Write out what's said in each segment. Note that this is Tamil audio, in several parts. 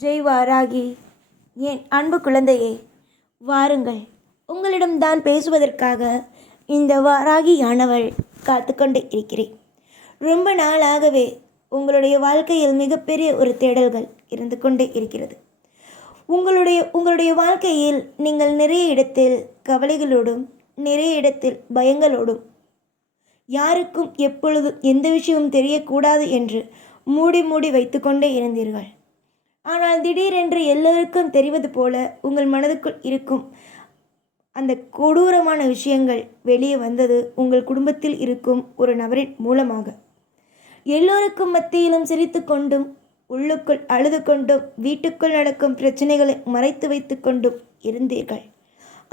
ஜெய் வாராகி என் அன்பு குழந்தையே வாருங்கள். உங்களிடம்தான் பேசுவதற்காக இந்த வாராகியானவள் காத்து கொண்டு இருக்கிறேன். ரொம்ப நாளாகவே உங்களுடைய வாழ்க்கையில் மிகப்பெரிய ஒரு தேடல்கள் இருந்து கொண்டே இருக்கிறது. உங்களுடைய உங்களுடைய வாழ்க்கையில் நீங்கள் நிறைய இடத்தில் கவலைகளோடும் நிறைய இடத்தில் பயங்களோடும் யாருக்கும் எப்பொழுது எந்த விஷயமும் தெரியக்கூடாது என்று மூடி மூடி வைத்துக்கொண்டே இருந்தீர்கள். திடீரென்று எல்லோருக்கும் தெரிவது போல உங்கள் மனதுக்குள் இருக்கும் அந்த கொடூரமான விஷயங்கள் வெளியே வந்தது உங்கள் குடும்பத்தில் இருக்கும் ஒரு நபரின் மூலமாக. எல்லோருக்கும் மத்தியிலும் சிரித்து கொண்டும் உள்ளுக்குள் அழுது கொண்டும் வீட்டுக்குள் நடக்கும் பிரச்சனைகளை மறைத்து வைத்து கொண்டும் இருந்தீர்கள்.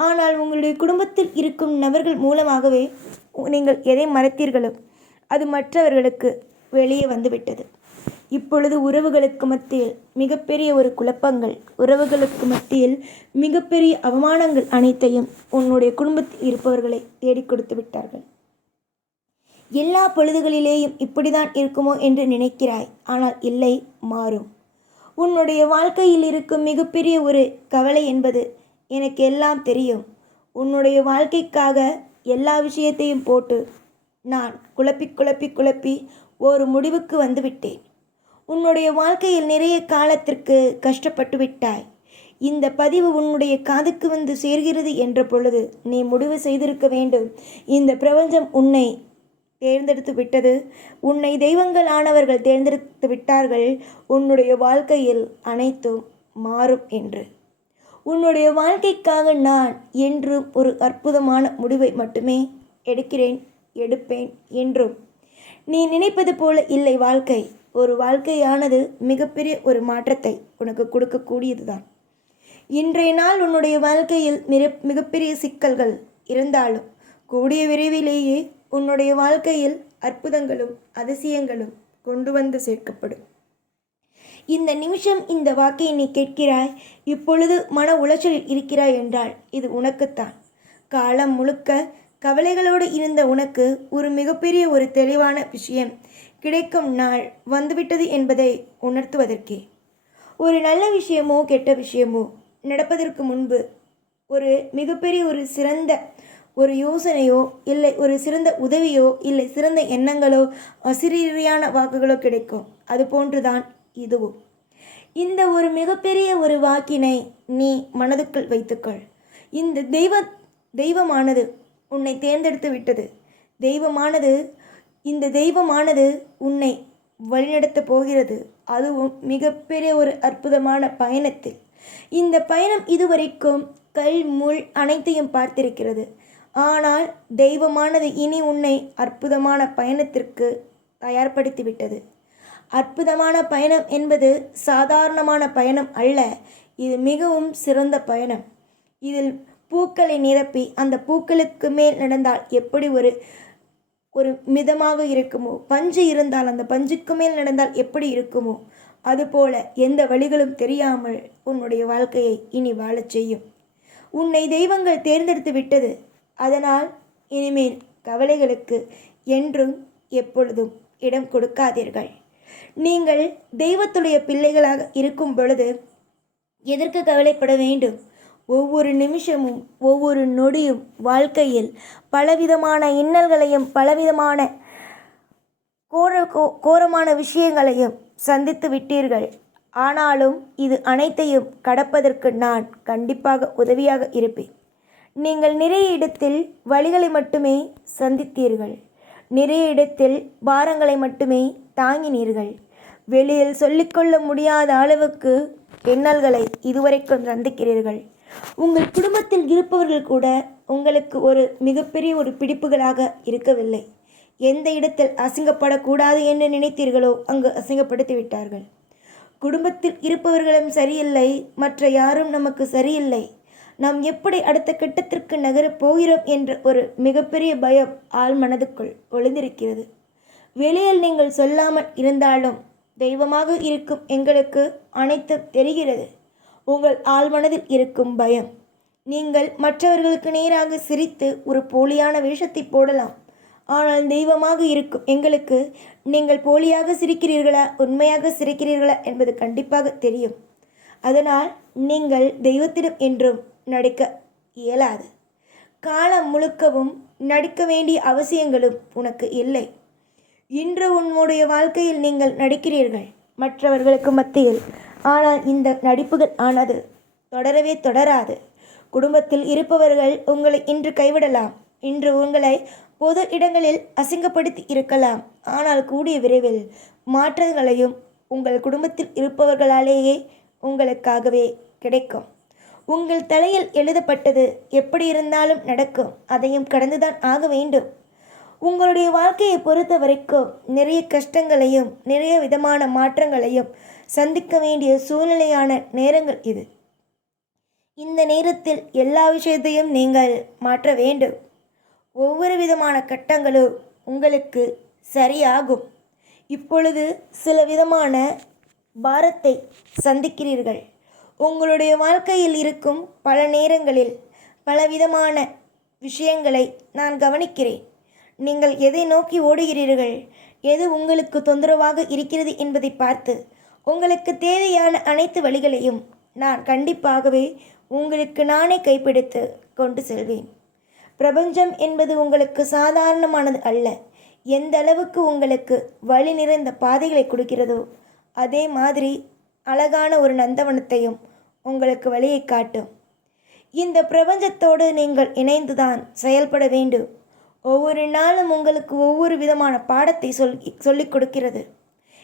ஆனால் உங்களுடைய குடும்பத்தில் இருக்கும் நபர்கள் மூலமாகவே நீங்கள் எதை மறைத்தீர்களோ அது மற்றவர்களுக்கு வெளியே வந்துவிட்டது. இப்பொழுது உறவுகளுக்கு மத்தியில் மிகப்பெரிய ஒரு குழப்பங்கள் உறவுகளுக்கு மத்தியில் மிகப்பெரிய அவமானங்கள் அனைத்தையும் உன்னுடைய குடும்பத்தில் இருப்பவர்களை தேடிக் கொடுத்து விட்டார்கள். எல்லா பொழுதுகளிலேயும் இப்படிதான் இருக்குமோ என்று நினைக்கிறாய் ஆனால் இல்லை மாறும். உன்னுடைய வாழ்க்கையில் இருக்கும் மிகப்பெரிய ஒரு கவலை என்பது எனக்கு எல்லாம் தெரியும். உன்னுடைய வாழ்க்கைக்காக எல்லா விஷயத்தையும் போட்டு நான் குழப்பி குழப்பி குழப்பி ஒரு முடிவுக்கு வந்துவிட்டேன். உன்னுடைய வாழ்க்கையில் நிறைய காலத்திற்கு கஷ்டப்பட்டு விட்டாய். இந்த பதிவு உன்னுடைய காதுக்கு வந்து சேர்கிறது என்ற பொழுது நீ முடிவு செய்திருக்க வேண்டும். இந்த பிரபஞ்சம் உன்னை தேர்ந்தெடுத்து விட்டது. உன்னை தெய்வங்கள் ஆனவர்கள் தேர்ந்தெடுத்து விட்டார்கள். உன்னுடைய வாழ்க்கையில் அனைத்தும் மாறும் என்று. உன்னுடைய வாழ்க்கைக்காக நான் என்றும் ஒரு அற்புதமான முடிவை மட்டுமே எடுக்கிறேன் எடுப்பேன் என்றும். நீ நினைப்பது போல இல்லை வாழ்க்கை. ஒரு வாழ்க்கையானது மிகப்பெரிய ஒரு மாற்றத்தை உனக்கு கொடுக்கக்கூடியது தான் இன்றைய நாள் உன்னுடைய வாழ்க்கையில் மிக மிகப்பெரிய சிக்கல்கள் இருந்தாலும் கூடிய விரைவிலேயே உன்னுடைய வாழ்க்கையில் அற்புதங்களும் அதிசயங்களும் கொண்டு வந்து சேர்க்கப்படும். இந்த நிமிஷம் இந்த வாக்கை நீ கேட்கிறாய் இப்பொழுது மன உளைச்சலில் இருக்கிறாய் என்றால் இது உனக்குத்தான். காலம் முழுக்க கவலைகளோடு இருந்த உனக்கு ஒரு மிகப்பெரிய ஒரு தெளிவான விஷயம் கிடைக்கும் நாள் வந்துவிட்டது என்பதை உணர்த்துவதற்கே. ஒரு நல்ல விஷயமோ கெட்ட விஷயமோ நடப்பதற்கு முன்பு ஒரு மிகப்பெரிய ஒரு சிறந்த ஒரு யோசனையோ இல்லை ஒரு சிறந்த உதவியோ இல்லை சிறந்த எண்ணங்களோ அசிரீரியான வாக்குகளோ கிடைக்கும். அது போன்றுதான் இதுவும். இந்த ஒரு மிகப்பெரிய ஒரு வாக்கினை நீ மனதுக்குள் வைத்துக்கொள். இந்த தெய்வ தெய்வமானது உன்னை தேர்ந்தெடுத்து விட்டது. தெய்வமானது இந்த தெய்வமானது உன்னை வழிநடத்தப் போகிறது. அதுவும் மிகப்பெரிய ஒரு அற்புதமான பயணத்தில். இந்த பயணம் இதுவரைக்கும் கல் முள் அனைத்தையும் பார்த்திருக்கிறது. ஆனால் தெய்வமானது இனி உன்னை அற்புதமான பயணத்திற்கு தயார்படுத்திவிட்டது அற்புதமான பயணம் என்பது சாதாரணமான பயணம் அல்ல. இது மிகவும் சிறந்த பயணம். இதில் பூக்களை நிரப்பி அந்த பூக்களுக்கு மேல் நடந்தால் எப்படி ஒரு ஒரு மிதமாக இருக்குமோ? பஞ்சு இருந்தால் அந்த பஞ்சுக்கு மேல் நடந்தால் எப்படி இருக்குமோ? அதுபோல எந்த வழிகளும் தெரியாமல் உன்னுடைய வாழ்க்கையை இனி வாழச் செய்யும். உன்னை தெய்வங்கள் தேர்ந்தெடுத்து விட்டது. அதனால் இனிமேல் கவலைகளுக்கு என்றும் எப்பொழுதும் இடம் கொடுக்காதீர்கள். நீங்கள் தெய்வத்துடைய பிள்ளைகளாக இருக்கும் பொழுது எதற்கு கவலைப்பட வேண்டும்? ஒவ்வொரு நிமிஷமும் ஒவ்வொரு நொடியும் வாழ்க்கையில் பலவிதமான இன்னல்களையும் பலவிதமான கோர கோ- கோரமான விஷயங்களையும் சந்தித்து விட்டீர்கள். ஆனாலும் இது அனைத்தையும் கடப்பதற்கு நான் கண்டிப்பாக உதவியாக இருப்பேன். நீங்கள் நிறைய இடத்தில் வழிகளை மட்டுமே சந்தித்தீர்கள். நிறைய இடத்தில் பாரங்களை மட்டுமே தாங்கினீர்கள். வெளியில் சொல்லிக்கொள்ள முடியாத அளவுக்கு இன்னல்களை இதுவரைக்கும் சந்திக்கிறீர்கள். உங்கள் குடும்பத்தில் இருப்பவர்கள் கூட உங்களுக்கு ஒரு மிகப்பெரிய ஒரு பிடிப்புகளாக இருக்கவில்லை. எந்த இடத்தில் அசிங்கப்படக்கூடாது என்று நினைத்தீர்களோ அங்கு அசிங்கப்படுத்தி விட்டார்கள். குடும்பத்தில் இருப்பவர்களும் சரியில்லை மற்ற யாரும் நமக்கு சரியில்லை. நாம் எப்படி அடுத்த கட்டத்திற்கு நகரப் போகிறோம் என்ற ஒரு மிகப்பெரிய பயம் ஆள் மனதுக்குள் ஒளிந்திருக்கிறது. வெளியில் நீங்கள் சொல்லாமல் இருந்தாலும் தெய்வமாக இருக்கும் எங்களுக்கு அனைத்தும் தெரிகிறது. உங்கள் ஆழ்மனதில் இருக்கும் பயம். நீங்கள் மற்றவர்களுக்கு நேராக சிரித்து ஒரு போலியான வேஷத்தை போடலாம். ஆனால் தெய்வமாக இருக்கும் எங்களுக்கு நீங்கள் போலியாக சிரிக்கிறீர்களா உண்மையாக சிரிக்கிறீர்களா என்பது கண்டிப்பாக தெரியும். அதனால் நீங்கள் தெய்வத்திடம் என்றும் நடிக்க இயலாது. காலம் முழுக்கவும் நடிக்க வேண்டிய அவசியங்களும் உனக்கு இல்லை. இன்று உன்னுடைய வாழ்க்கையில் நீங்கள் நடிக்கிறீர்கள். மற்றவர்களுக்கு மத்தியில் ஆனால் இந்த நடிப்புகள் ஆனது தொடரவே தொடராது. குடும்பத்தில் இருப்பவர்கள் உங்களை இன்று கைவிடலாம். இன்று உங்களை பொது இடங்களில் அசிங்கப்படுத்தி இருக்கலாம். ஆனால் கூடிய விரைவில் மாற்றங்களையும் உங்கள் குடும்பத்தில் இருப்பவர்களாலேயே உங்களுக்காகவே கிடைக்கும். உங்கள் தலையில் எழுதப்பட்டது எப்படி இருந்தாலும் நடக்கும். அதையும் கடந்துதான் ஆக வேண்டும். உங்களுடைய வாழ்க்கையை பொறுத்த வரைக்கும் நிறைய கஷ்டங்களையும் நிறைய விதமான மாற்றங்களையும் சந்திக்க வேண்டிய சூழ்நிலையான நேரங்கள் இது. இந்த நேரத்தில் எல்லா விஷயத்தையும் நீங்கள் மாற்ற வேண்டும். ஒவ்வொரு விதமான கட்டங்களும் உங்களுக்கு சரியாகும். இப்பொழுது சில விதமான பாரத்தை சந்திக்கிறீர்கள். உங்களுடைய வாழ்க்கையில் இருக்கும் பல நேரங்களில் பலவிதமான விஷயங்களை நான் கவனிக்கிறேன். நீங்கள் எதை நோக்கி ஓடுகிறீர்கள்? எது உங்களுக்கு தொந்தரவாக இருக்கிறது என்பதை பார்த்து உங்களுக்கு தேவையான அனைத்து வழிகளையும் நான் கண்டிப்பாகவே உங்களுக்கு நானே கைப்பிடித்து கொண்டு செல்வேன். பிரபஞ்சம் என்பது உங்களுக்கு சாதாரணமானது அல்ல. எந்த அளவுக்கு உங்களுக்கு வழி நிறைந்த பாதைகளை கொடுக்கிறதோ அதே மாதிரி அழகான ஒரு நந்தவனத்தையும் உங்களுக்கு வழியை காட்டும். இந்த பிரபஞ்சத்தோடு நீங்கள் இணைந்துதான் செயல்பட வேண்டும். ஒவ்வொரு நாளும் உங்களுக்கு ஒவ்வொரு விதமான பாடத்தை சொல் சொல்லிக் கொடுக்கிறது.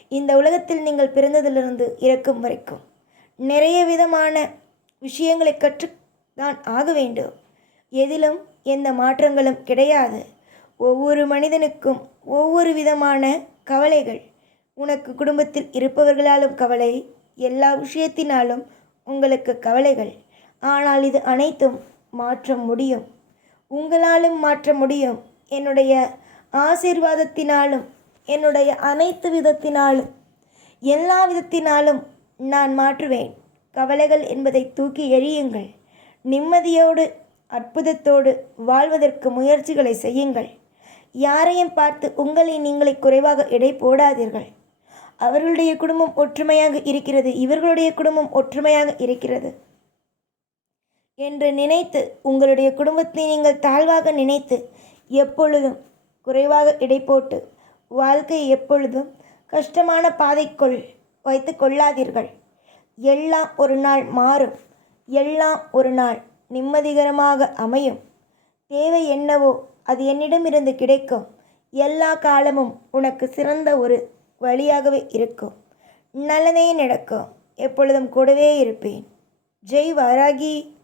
இந்த உலகத்தில் நீங்கள் பிறந்ததிலிருந்து இறக்கும் வரைக்கும். நிறைய விதமான விஷயங்களை கற்று தான் ஆக வேண்டும். எதிலும் எந்த மாற்றங்களும் கிடையாது. ஒவ்வொரு மனிதனுக்கும் ஒவ்வொரு விதமான கவலைகள். உனக்கு குடும்பத்தில் இருப்பவர்களாலும் கவலை எல்லா விஷயத்தினாலும் உங்களுக்கு கவலைகள். ஆனால் இது அனைத்தும் மாற்ற முடியும். உங்களாலும் மாற்ற முடியும். என்னுடைய ஆசீர்வாதத்தினாலும் என்னுடைய அனைத்து விதத்தினாலும் எல்லா விதத்தினாலும் நான் மாற்றுவேன். கவலைகள் என்பதை தூக்கி எறியுங்கள். நிம்மதியோடு அற்புதத்தோடு வாழ்வதற்கு முயற்சிகளை செய்யுங்கள். யாரையும் பார்த்து உங்களை நீங்களை குறைவாக எடை போடாதீர்கள். அவர்களுடைய குடும்பம் ஒற்றுமையாக இருக்கிறது. இவர்களுடைய குடும்பம் ஒற்றுமையாக இருக்கிறது. என்று நினைத்து உங்களுடைய குடும்பத்தை நீங்கள் தாழ்வாக நினைத்து எப்பொழுதும் குறைவாக இடை போட்டு வாழ்க்கையை எப்பொழுதும் கஷ்டமான பாதைக்குள் வைத்து கொள்ளாதீர்கள். எல்லாம் ஒரு நாள் மாறும். எல்லாம் ஒரு நாள் நிம்மதிகரமாக அமையும். தேவை என்னவோ அது என்னிடமிருந்து கிடைக்கும். எல்லா காலமும் உனக்கு சிறந்த ஒரு வழியாகவே இருக்கும். நல்லதே நடக்கும். எப்பொழுதும் கூடவே இருப்பேன். ஜெய் வாராகி.